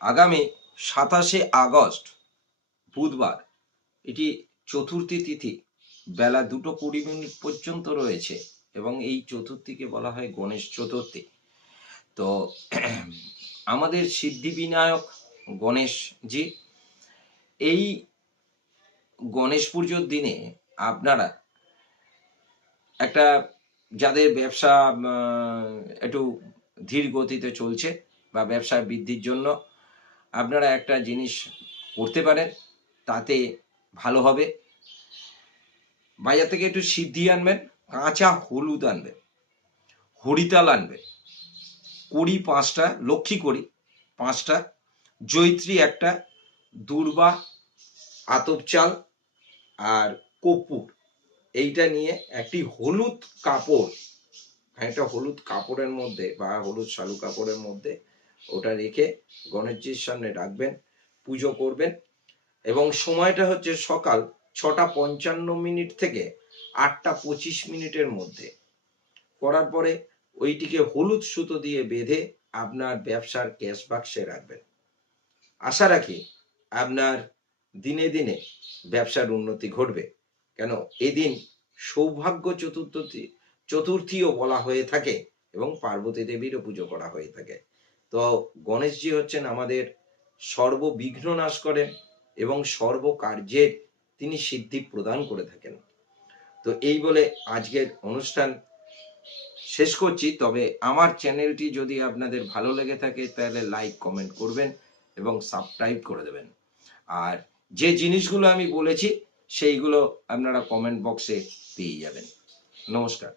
আগামী 27শে আগস্ট বুধবার এটি চতুর্থী তিথি, বেলা 2:20 পর্যন্ত রয়েছে এবং এই চতুর্থীকে বলা হয় গণেশ চতুর্থী। তো আমাদের সিদ্ধিবিনায়ক গণেশজি, এই গণেশ পুজোর দিনে আপনারা একটা, যাদের ব্যবসা একটু ধীর গতিতে চলছে বা ব্যবসা বৃদ্ধির জন্য আপনারা একটা জিনিস করতে পারেন, তাতে ভালো হবে। বাজার থেকে একটু সিদ্ধি আনবেন, কাঁচা হলুদ আনবেন, হরিতাল আনবেন, কড়ি 5টা, লক্ষ্মী কড়ি 5টা, জৈত্রী 1টা, দূর্বা, আতপ চাল আর কর্পূর, এইটা নিয়ে একটি হলুদ কাপড়, একটা হলুদ কাপড়ের মধ্যে বা হলুদ শালু কাপড়ের মধ্যে ওটা রেখে গণেশজির সামনে রাখবেন, পুজো করবেন। এবং সময়টা হচ্ছে সকাল 6:55 থেকে 8:25 মধ্যে। করার পরে ওইটিকে হলুদ সুতো দিয়ে বেঁধে আপনার ব্যবসার ক্যাশ বাক্সে রাখবেন। আশা রাখি আপনার দিনে দিনে ব্যবসার উন্নতি ঘটবে। কেন, এদিন সৌভাগ্য চতুর্থীও বলা হয়ে থাকে এবং পার্বতী দেবীরও পুজো করা হয়ে থাকে। তো গণেশজি হচ্ছেন আমাদের সর্ববিঘ্ন নাশ করেন এবং সর্বকার্যের তিনি সিদ্ধি প্রদান করে থাকেন। তো এই বলে আজকের অনুষ্ঠান শেষ করছি। তবে আমার চ্যানেলটি যদি আপনাদের ভালো লেগে থাকে তাহলে লাইক কমেন্ট করবেন এবং সাবস্ক্রাইব করে দেবেন। আর যে জিনিসগুলো আমি বলেছি সেইগুলো আপনারা কমেন্ট বক্সে পেয়ে যাবেন। নমস্কার।